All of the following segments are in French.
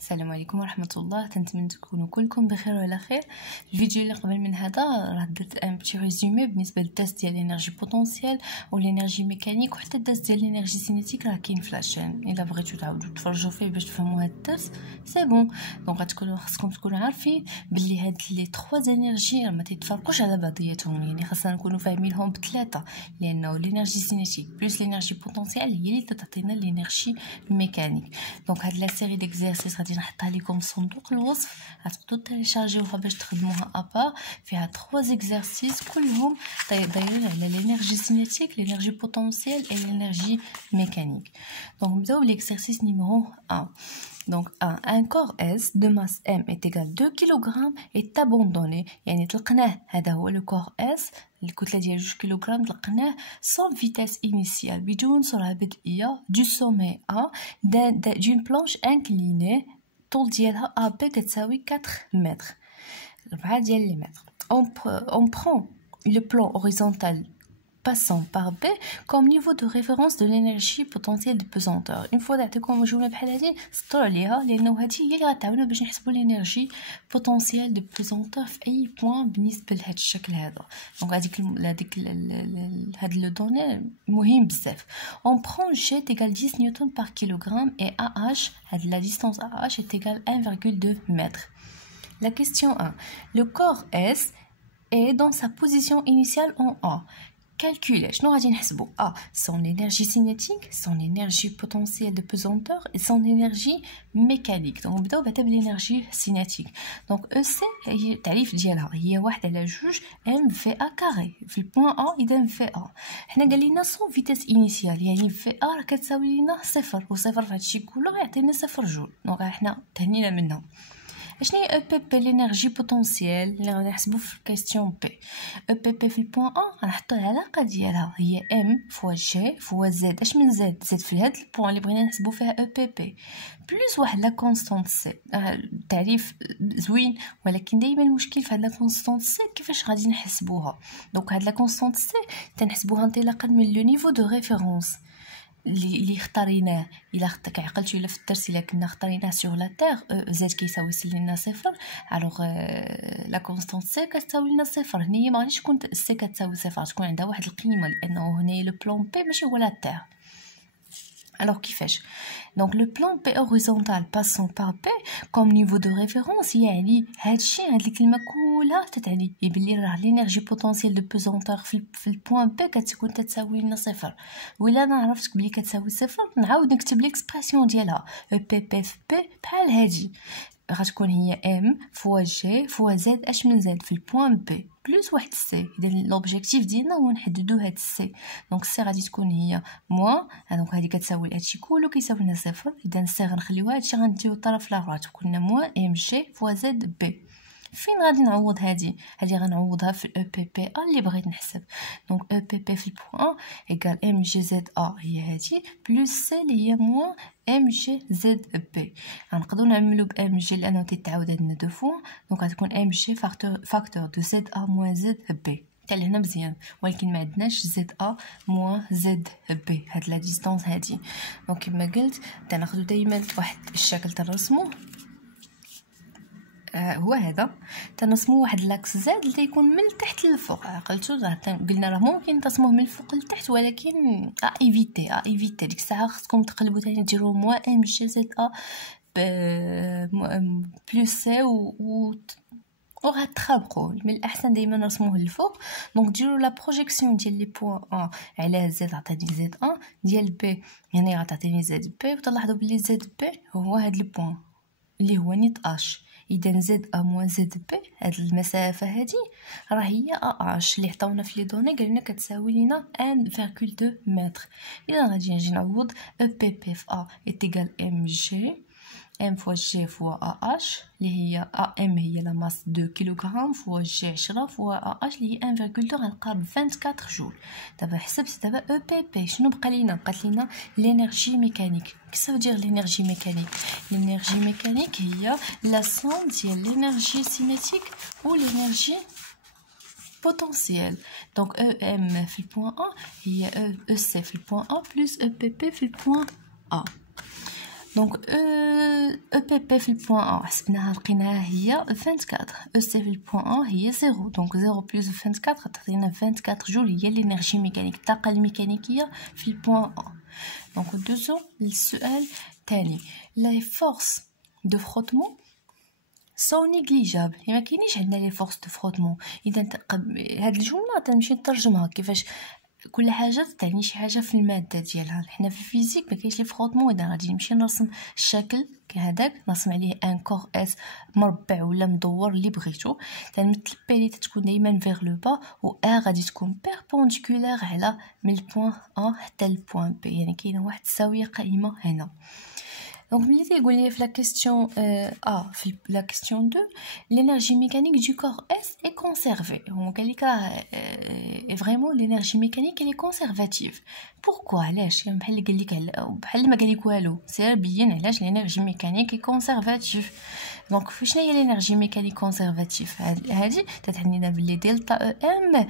السلام عليكم ورحمه الله. تنتمنى تكونوا كلكم بخير وعلى خير. الفيديو اللي قبل من هذا راه درت ان بتي ريزومي بالنسبه للدرس ديال الانرجي بوتونسيال والانرجي ميكانيك وحتى الدرس ديال الانرجي سينيتيك راه كاين في لاشين. الا بغيتو تعاودوا تفرجوا فيه باش تفهموا هذا الدرس سي بون. دونك غتكونوا خاصكم تكونوا عارفين باللي هاد لي 3 انرجي ما تيتفرقوش على بعضياتهم، يعني خاصنا نكونوا فاهمينهم بثلاثه، لانه الانرجي سينيتيك بلس الانرجي بوتونسيال هي اللي تعطينا الانرجي ميكانيك. دونك هاد لا سيري ديكزيرسيس غادي نحطها لكم في صندوق الوصف، غتقدروا تيليشارجيوها باش تخدموها ابا. فيها 3 زيكزيرسيس كلهم دايرين على الانرجي سينيتيك، الانرجي بوتونسيال et الانرجي ميكانيك. دونك نبداو l'exercice numéro 1. Donc un corps S de masse M est égal 2 kg est abandonné. يعني طلقناه، هذا هو لو كور S، الكتله ديال 2 كيلوغرام طلقناه sans vitesse initiale بدون سرعه بدئيه du sommet A d'une planche inclinée طول ديالها AB كتساوي 4 متر، 4 ديال لي متر. on prend le plan horizontal passant par B comme niveau de référence de l'énergie potentielle de pesanteur. une fois نعطيكم جمله بحال هذه سطروا عليها، لانه هذه هي اللي غتعاوننا باش نحسبوا الانرجي بوتونسيال دو بيزونتور في اي بوين بالنسبه لهذا الشكل هذا. دونك هذيك هاد لو دوني مهم بزاف. on prend G égale 10 newton par kilogramme et AH, la distance AH est égale 1,2 mètre. La question 1. Le corps S est dans sa position initiale en A. Calculer, شنو غادي نحسبوا؟ son énergie cinétique, son énergie potentielle de pesanteur et son énergie mécanique. donc نبداو بعدا بالانرجي cinétique. donc EC هي التعريف ديالها هي 1 على 2 m في a كاري في البوين A. اذا في A حنا قال لنا سون فيتيس انيسيال، يعني في A راه كتساوي لنا صفر، وصفر في هادشي كله غيعطينا 0 جول. دونك حنا تهنينا منها. شنو هي او بي بي الانرجي بوتونسيال اللي غادي نحسبوا في الكاستيون بي؟ او بي بي في البوين ا غنحطوا العلاقه ديالها هي ام فوا جي فوا زد. اش من زد؟ زد في هذا البوين اللي بغينا نحسبوا فيها او بي بي بلس واحد لا كونستانت سي. التعريف زوين، ولكن دائما المشكل في هاد لا كونستانت سي كيفاش غادي نحسبوها. دونك هاد لا كونستانت سي تنحسبوها انطلاقا من لو نيفو دو ريفيرونس اللي اختاريناه. الا عقلتوا الا في الدرس الا كنا اختاريناه سور لا تير زد كيساوي لنا صفر، الوغ لا كونستانت سي كتساوي لنا صفر. هنا ما غاديش تكون سي كتساوي صفر، تكون عندها واحد القيمه، لانه هنا لو بلان بي ماشي هو لا تير. alors كيفاش؟ donc le plan P horizontal passant par P comme niveau de référence، يعني هادشي هاد الكلمه كلها تتعني بلي راه الانرجي بوتونسيال دو بيزونتور في البوين بي كتكون تساوي لنا صفر. ولا انا عرفتك بلي كتساوي صفر نعاود نكتب ليكسبرسيون ديالها او بي بي في بي بحال هادي، غتكون هي ام فوا جي فوا زد. اش من زد في البوين بي بلس واحد سي. اذا لوبجيكتيف ديالنا هو نحددوا هاد السي. دونك السي غادي تكون هي موان، دونك هادي كتساوي هادشي كله كيساوي لنا صفر. اذا السي غنخليوها هادشي غنديو الطرف الاخر، تكون موان ام جي فوا زد بي. فين غادي نعوض هادي غنعوضها في الاو بي بي ا اللي بغيت نحسب. دونك او بي بي في البوين ايكال ام جي زد ا هي هادي بلس سي اللي هي موان ام جي زد بي. غنقدروا نعملوا ب ام جي لانه تيتعاود عندنا دو فوا. دونك غتكون ام جي فاكتور دو زد ا موان زد بي حتى لهنا مزيان، ولكن ما عندناش زد ا موان زد بي هاد لا ديستانس هادي. دونك كما قلت تناخذوا دائما واحد الشكل تنرسموه هو هذا، تنرسموا واحد لاكس زاد اللي يكون من تحت للفوق. عقلتوا قلنا راه ممكن ترسموه من الفوق لتحت، ولكن ايفيتي ديك الساعه خصكم تقلبوا ثاني ديروا موا ام جي زد ا بلس سي وغتخابقوا. من الاحسن دائما نرسموه للفوق. دونك ديروا لا بروجيكسيون ديال لي بوين ا على زد عطاني زد ا ديال بي، يعني غتعطيني زد بي. وتلاحظوا بلي زد بي هو هاد البوين اللي هو نيت اش. اذا زد ا موان زد بي هاد المسافه هادي راه هي ا اش اللي عطاونا في لي دوني، قال لنا كتساوي لينا 1,2 متر. اذا غادي نجي نعوض او بي بي في ا ايكال ام جي ام فوا جي فوا ا اش اللي هي ا ام هي لا ماس 2 كيلوغرام فوا جي 10 فوا ا اش اللي هي 1,2 غنلقاها ب 24 جول. دابا حسبت دابا او بي بي شنو بقى لينا؟ بقات لينا لينيرجي ميكانيك. كيف دير لينيرجي ميكانيك؟ لينيرجي ميكانيك هي لا سوم ديال لينيرجي سينيتيك و لينيرجي potentiel. Donc EM في البوين A هي EC في البوين A plus EPP في البوين A. Donc EPP في البوان A حسبناها لقيناها هي 24 EC في البوان A هي 0 دونك 0 بلس 24 تعطينا 24 جول هي الانرجي ميكانيك الطاقة الميكانيكية في البوان A. دونك ندوزو للسؤال الثاني. لي فورس دو فروتمون سو نيغليجابل، ما كاينيش عندنا لي فورس دو فروتمون. اذا هاد الجمله تنمشي نترجمها كيفاش كل حاجه تعني شي حاجه في الماده ديالها. حنا في الفيزيك ما كاينش لي فروتمون، اذا غادي نمشي نرسم الشكل كهداك نرسم عليه ان كور اس مربع ولا مدور اللي بغيتو، تنمثل بي اللي تكون دائما فيغ لو با و ا غادي تكون بيربونديكولار على من البوان ا حتى البوان بي، يعني كاينه واحد الزاويه قائمه هنا. Donc, ملي تيقول لي في la question A في la question 2 l'énergie mécanique du corps S est conservée. هو قال لك vraiment l'énergie mécanique elle est conservative. Pourquoi علاش؟ يعني بحال اللي قال لك بحال ما قال لك والو، سير بين علاش l'énergie mécanique est conservative. دونك شنو هي l'énergie mécanique conservative؟ هذه تتعنينا باللي دلتا ام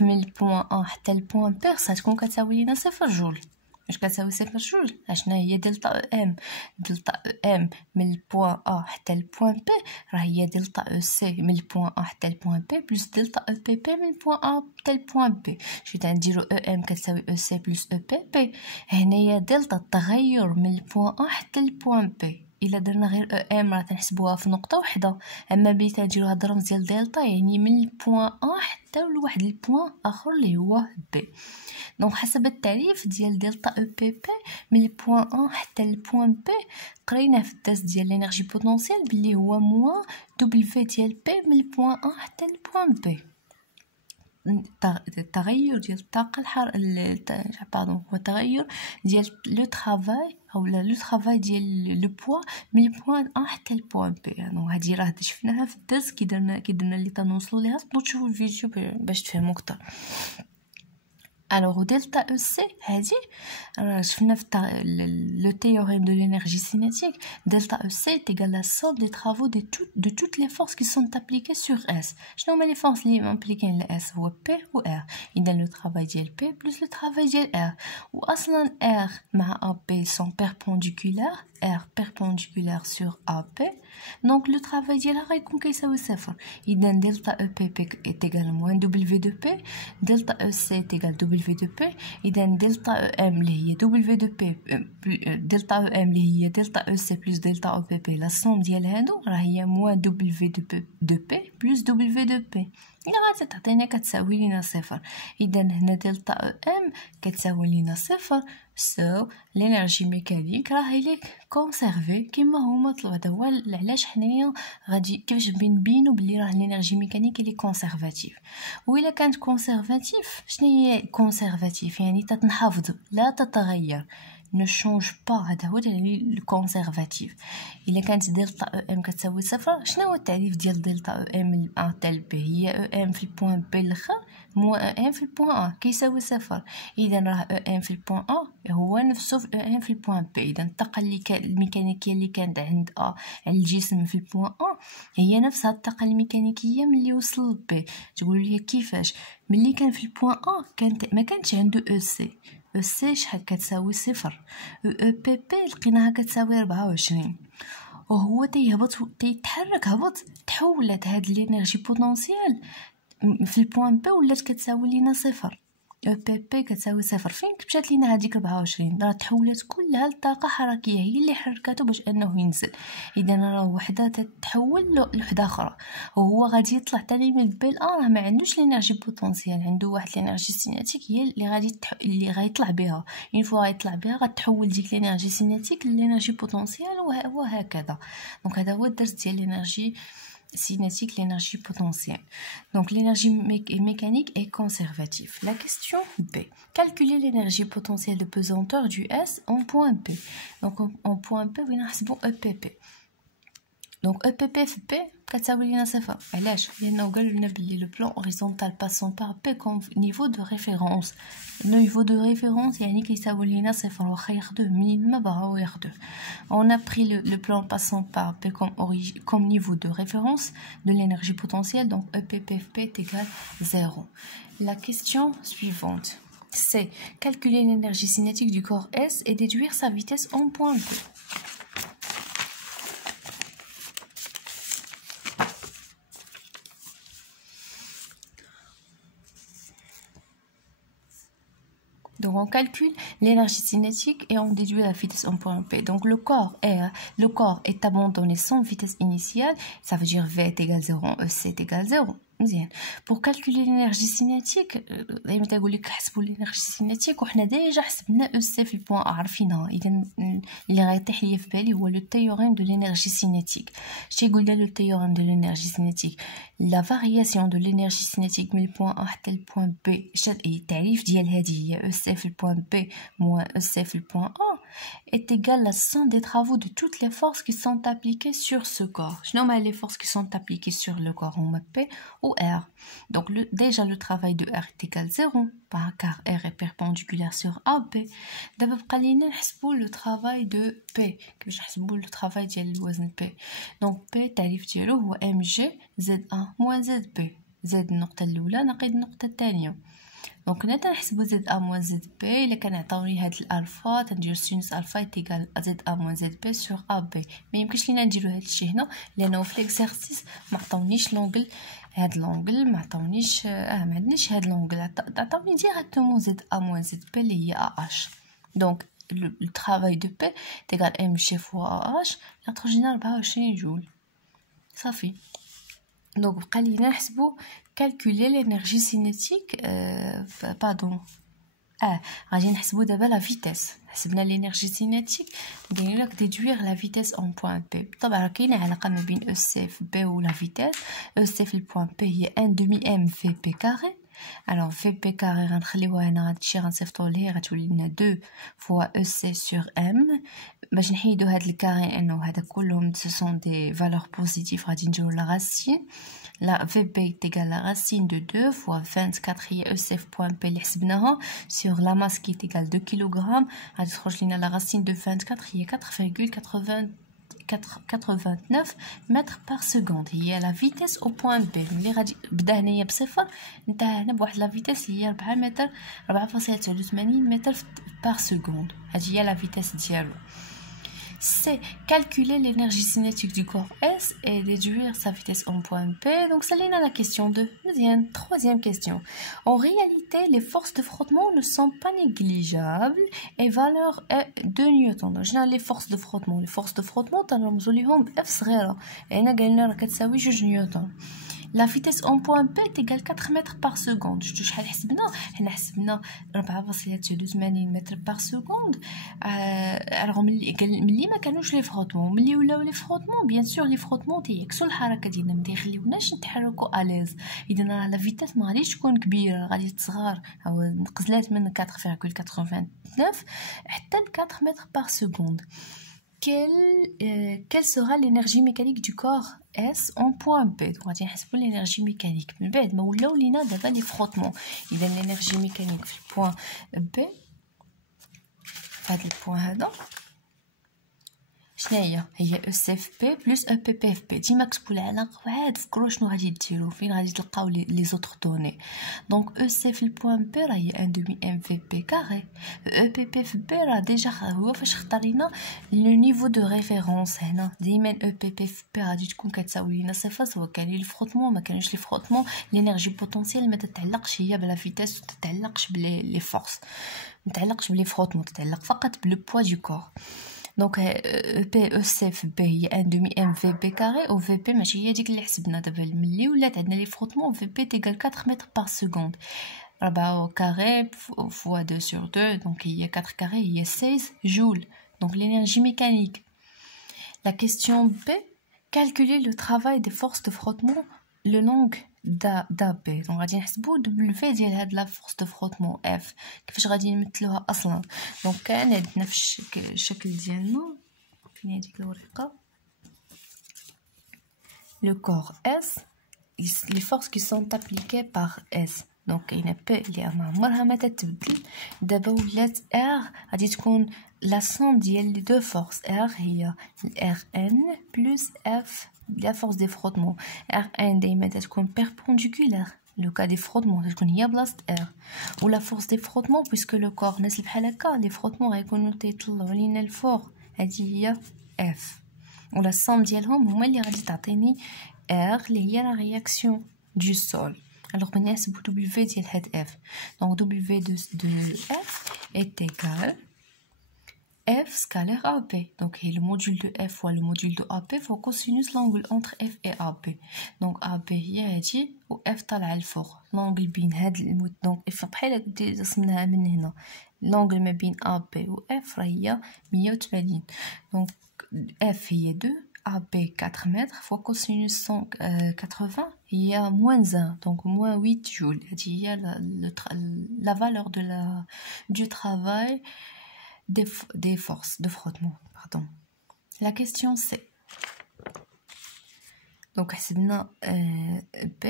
من البوان A حتى البوان B غتكون كتساوي لنا 0 جول. واش كتساوي 0 جول؟ اشنا هي دلتا ام؟ دلتا ام من البوان ا حتى البوان بي راه هي دلتا او سي من البوان ا حتى البوان بي بلس دلتا او بي بي من البوان ا حتى البوان بي. شفت غنديرو او ام كتساوي او سي بلس او بي بي. هنايا دلتا التغير من البوان ا حتى البوان بي. الا درنا غير او ام راه تنحسبوها في نقطه وحده، اما ملي تنديرو هاد الرمز ديال دلتا يعني من البوان ا حتى لواحد البوان اخر اللي هو بي. دونك حسب التعريف ديال دلتا او بي بي من البوان ا حتى البوان بي قرينا في الدرس ديال لينيرجي بوتونسيال باللي هو موان دبليو ديال بي من البوان ا حتى البوان بي. التغير ديال الطاقه هو التغير ديال لو طرافاي او لو طرافاي ديال لو بوا من البوان ا حتى البوان بي. يعني هذه راه شفناها في الدرس كي درنا اللي تنوصلوا ليها تشوفوا الفيديو باش تفهموا اكثر. Alors delta EC هذه راه شفنا في le théorème de l'énergie cinétique. Delta EC est égal à la somme des travaux de toutes les forces qui sont appliquées sur S. شنو هما les forces اللي impliquées على S؟ هو P و R. إذا le travail ديال P plus le travail ديال R. وأصلا R مع AP sont perpendiculaires. R perpendiculaire sur AP. Donc le travail ديالها غيكون كيساوي 0. إذا delta EPP est égal à moins W de P. Delta EC est égal à W de P. إذا delta EM اللي هي W de P delta EM اللي هي delta EC plus delta OPP la somme ديال هادو راه هي moins W de P plus W de P. إلا غادي تعطينا كتساوي لينا 0. إذا هنا دلتا ام كتساوي لينا 0. سو لينيرجي ميكانيك راه هي كونسيرفي كما هما طلعوا. هذا هو علاش حنايا غادي كيفاش نبينو بلي راه لينيرجي ميكانيك لي كونسيرفاتيف. وإلا كانت كونسيرفاتيف شنو هي كونسيرفاتيف؟ يعني تتنحافظ لا تتغير ne change pas. هذا هو يعني الكونسيرفاتيف. الا كانت دلتا او ام كتساوي 0 شنو هو التعريف ديال دلتا او ام حتى البي؟ هي او ام في البوان بي الاخر مو او ام في البوان ا كيساوي 0. اذا راه او ام في البوان ا هو نفسه في او ام في البوان بي. اذا الطاقه الميكانيكيه اللي كانت عند ا على الجسم في البوان ا هي نفسها الطاقه الميكانيكيه ملي وصل لبي. تقول لي كيفاش؟ ملي كان في البوان ا ما كانتش عنده او سي. او سي شحال كتساوي 0. او بي بي لقيناها كتساوي 24. وهو تيهبط تيتحرك هبط تحولت هاد الانرجي بوتونسيال في البوان بي ولات كتساوي لينا 0. او بي بي كتساوي 0. فين مشات لينا هذيك 24؟ راه تحولت كلها لطاقه حركيه هي اللي حركته باش انه ينزل. اذا راه وحده تتحول لوحده اخرى وهو غادي يطلع تاني من البي راه ما عندوش لينيرجي بوتونسيال، عنده واحد لينيرجي سينيتيك هي اللي غيطلع بها. اون فوا غيطلع بها غتحول ديك لينيرجي سينيتيك لينيرجي بوتونسيال وهكذا. دونك هذا هو الدرس ديال لينيرجي cinétique, l'énergie potentielle. Donc l'énergie mécanique est conservative. La question B. Calculer l'énergie potentielle de pesanteur du S en point P. Donc en point P, on a EPP. Donc EPP في P كتساوي لينا 0. علاش؟ لأنه قال لنا بلي le plan horizontal passant par P comme niveau de référence. niveau de référence يعني كيساوي لينا 0 واخا ياخدوه منين ما بغاو ياخدوه. On a pris le plan passant par P comme niveau de référence de l'énergie potentielle, donc EPP est égal 0. La question suivante, c'est calculer l'énergie cinétique du corps S et déduire sa vitesse en point P. Donc on calcule l'énergie cinétique et on déduit la vitesse en point P. Donc le corps est abandonné sans vitesse initiale, ça veut dire V est égal 0, EC est égal 0. Pour calculer l'énergie cinétique, دايما تقول لك حسبوا l'énergie cinétique وحنا ديجا حسبنا EC في البوان عارفينها. اذا اللي غيطيح ليا في بالي هو لو théorème de l'énergie cinétique. شتي قلنا لو théorème de l'énergie cinétique, la variation de l'énergie cinétique من البوان A حتى البوان B. التعريف ديال هذه هي EC في البوان B moins EC في البوان A est égal à la somme des travaux de toutes les forces qui sont appliquées sur ce corps. Je nomme les forces qui sont appliquées sur le corps en P ou R. Donc déjà le travail de R est égal à 0 car R est perpendiculaire sur AB. D'abord, on va le travail de P. Le travail de l'oiseau P. Donc P, tarif ديالو هو mg ZA moins ZP. Z النقطة الأولى ناقص النقطة الثانية. دونك هنا تنحسبو زد ا موان زد بي. الا كان عطاوني هاد الالفا تندير سينوس الفا ايكال زد ا موان زد بي سور ا بي. ما يمكنش لينا نديرو هاد الشيء هنا لانه في ليكزارسيس ما عطاونيش لونغل. هاد لونغل ما عطاونيش ما عندناش هاد لونغل. عطاوني ديريكتومون زد ا موان زد بي اللي هي ا اش. دونك le travail de P est égal à mg fois AH. L'intégral 24 joules. صافي. Donc بقى لينا نحسبو calculer l'énergie cinétique pardon غادي نحسبو دابا لا فيتيس. حسبنا l'énergie cinétique نديرو لك déduire la vitesse en point P. طبعا كاينه علاقه ما بين EC في B و la vitesse. EC في البوان P هي 1 demi m VP carré. Alors VP carré غنخليوها هنا هادشي غنصيفطوه ليه غتولي لنا 2 fois EC sur M. باش نحيدو هاد الكاري لانه هذا كلهم ce sont des valeurs positives غادي نديرو لا racine. La VP est égale à la racine de 2 fois 24 هي EC point P اللي حسبناها sur la masse qui est égale 2 kg. غادي تخرج لنا la racine de 24 هي 4,89 mètres par seconde. هي la vitesse au point B. ملي غادي بدا هنايا بصفر انتهى هنا بواحد لا فيتيس هي 4 متر 4.89 متر par seconde. هذه هي la vitesse ديالو. C'est calculer l'énergie cinétique du corps S et déduire sa vitesse en point P. Donc, ça c'est la question 2. Troisième question. En réalité, les forces de frottement ne sont pas négligeables et valeur est 2 newtons. Donc, les forces de frottement. Les forces de frottement, تنرمزوا ليهم F صغيرة. هنا قالنا راه كتساوي 2 نيوتن. La vitesse en point P est égale 4 mètres par seconde. شفتوا شحال حسبنا؟ حنا حسبنا 4.89 متر par seconde. رغم ملي ما كانوش لي فروتمون ملي ولاو لي فروتمون بيان سور لي فروتمون تيعكسوا الحركه ديالنا ما تيخليوناش نتحركوا اليز. اذا راه لا فيتاس ما غاديش تكون كبيره غادي تصغر او نقزلات من 4.89 حتى ل 4 متر par seconde. Quelle sera l'énergie mécanique du corps S en point P. Donc غادي نحسبوا l'énergie mécanique من بعد ما ولاو لينا دابا لي فروتمون. اذا l'énergie mécanique في البوان B هذا البوان هذا شناهي هي ECFP plus EPPFP. ديما كتبوا العلاقه وعاد فكروا شنو غادي ديروا فين غادي تلقاو لي زوطخ دوني. دونك EC في البوان بي راه هي 1 demi m VP كاري. EPP في بي راه ديجا هو فاش اختارينا لو نيفو دو ريفيرونس. هنا ديما EPP في بي غادي تكون كتساوي لينا صفر سواء كان لي الفروتمون ما كانش لي فروتمون. لينيرجي بوتونسييل ما تتعلقش هي بلا فيتاس تتعلقش بلي فورس ما تتعلقش بلي فروتمون تتعلق فقط بلو بوا دو كور. دونك EC في B هي 1 demi m VP carré و VP ماشي هي ديك اللي حسبنا دابا. ملي ولات عندنا لي فروتمون VP تيغال 4 متر par seconde. 4 carré fois 2 sur 2 donc هي 4 carré هي 16 joules. Donc l'énergie mécanique. La question B, calculer le travail des forces de frottement le long d'AB. Donc غادي نحسبوا W ديال هاد لا فورس دو فروتمون F كيفاش غادي نمثلوها اصلا. دونك كان عندنا في الشكل ديالنا فين هذيك الورقه le corps S, les forces qui sont appliquées par S. دونك كاينه P اللي عمرها ما تتبدل. دابا ولات R غادي تكون لا سوم ديال لي دو فورس. R هي RN plus F la force des frottements. Rn دايما تكون perpendiculaire. Le cas des frottements تكون هي بلاصه R. و la force des frottements puisque le corps ناس بحال هكا لي frottements غيكونوا تيطلعوا لينا الفوق. هذه هي F. و la somme ديالهم هما اللي غادي تعطيني R اللي هي la réaction du sol. Alors بغينا نحسبو W ديال هاد F. Donc W de F est égal F scalaire AB. Donc le module de F fois le module de AB fois cosinus l'angle entre F et AB. Donc AB هي هادي و F طالعه الفوق. l'angle بين هاد donc F بحال رسمناها من هنا. l'angle ما بين AB و F راه هي 180. Donc F هي 2 AB 4 mètres fois cosinus 180 il y a moins 1 donc moins 8 joules. Il y a la valeur du travail des forces de frottement. Pardon. La question c'est donc B.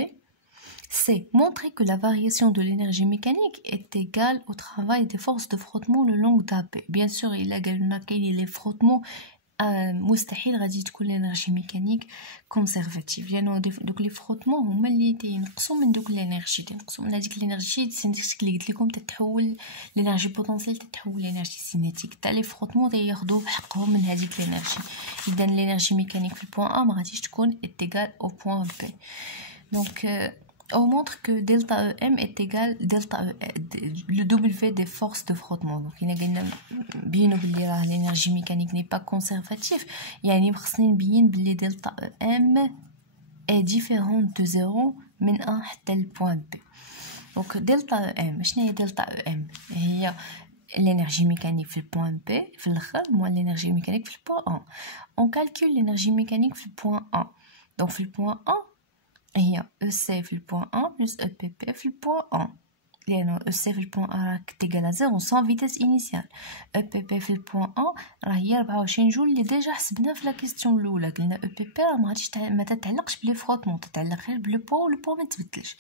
C'est montrer que la variation de l'énergie mécanique est égale au travail des forces de frottement le long d'AB. Bien sûr, il a gagné les frottements. مستحيل غادي تكون الانرجي ميكانيك كونسيرفاتيف لانه دوك لي فروتمون هما اللي تينقصوا من دوك الانرجي تينقصوا من هذيك الانرجي سينتيك اللي قلت لكم تتحول الانرجي بوتونسيال تتحول لانرجي سينيتيك حتى لي فروتمون تياخذوا بحقهم من هذيك الانرجي. اذا الانرجي ميكانيك في البوان ا ما غاديش تكون ايغال او بوان بي. دونك on montre que delta EM est égal delta le W des forces de frottement. Donc il y a bien oublié l'énergie mécanique n'est pas conservative. Il y a une personne bien que delta EM est différent de 0 من 1 حتى le point B. Donc delta EM شنو هي delta EM هي l'énergie mécanique في le point B في الاخر moins l'énergie mécanique في le point A. On calcule l'énergie mécanique في le point A. Donc في le point A هي EC في البوان 1 plus EPP في البوان 1 لأنه EC في البوان 1 راه تيجال على 0 sans vitesse initiale. EPP في البوان 1 راه هي 24 جول اللي ديجا حسبناه في لا كيستيون الاولى. قلنا EPP راه ما تتعلقش بلي فروتمون تتعلق غير بلو بو ولو بو ما تبدلش.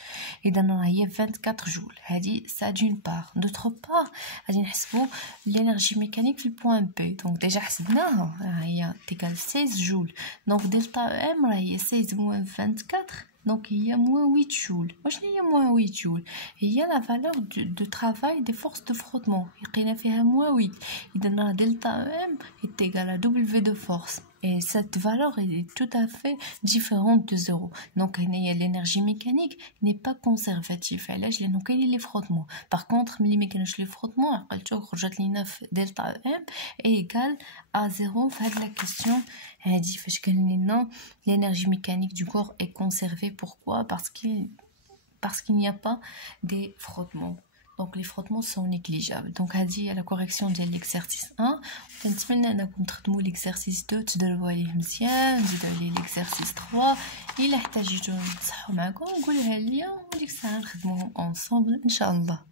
اذا راه هي 24 جول. هذه سا دون بار. دوطخ بار غادي نحسبوا الانرجي ميكانيك في البوان بي. دونك ديجا حسبناها راه هي تيجال 16 جول. دونك دلتا ام راه هي 16 موان 24. Donc il y a moins 8 joules. Il y a moins 8 joules. Il y a la valeur de travail des forces de frottement. Il y a moins 8. Donc delta M est égal à W de force. Et cette valeur est tout à fait différente de 0. Donc l'énergie mécanique n'est pas conservative. Elle est les frottements. Par contre, les frottements, delta M est égal à 0. Fait la question. L'énergie mécanique du corps est conservée. Pourquoi? Parce qu'il n'y a pas des frottements. Donc les frottements sont négligeables. Donc à dire la correction de l'exercice 1. On l'exercice 2 تدربوا عليه مزيان. نزيدوا l'exercice 3 إلا احتاجتوا نصحوا معكم قولوها ليا وديك الساعة نخدموهم ensemble إن شاء الله.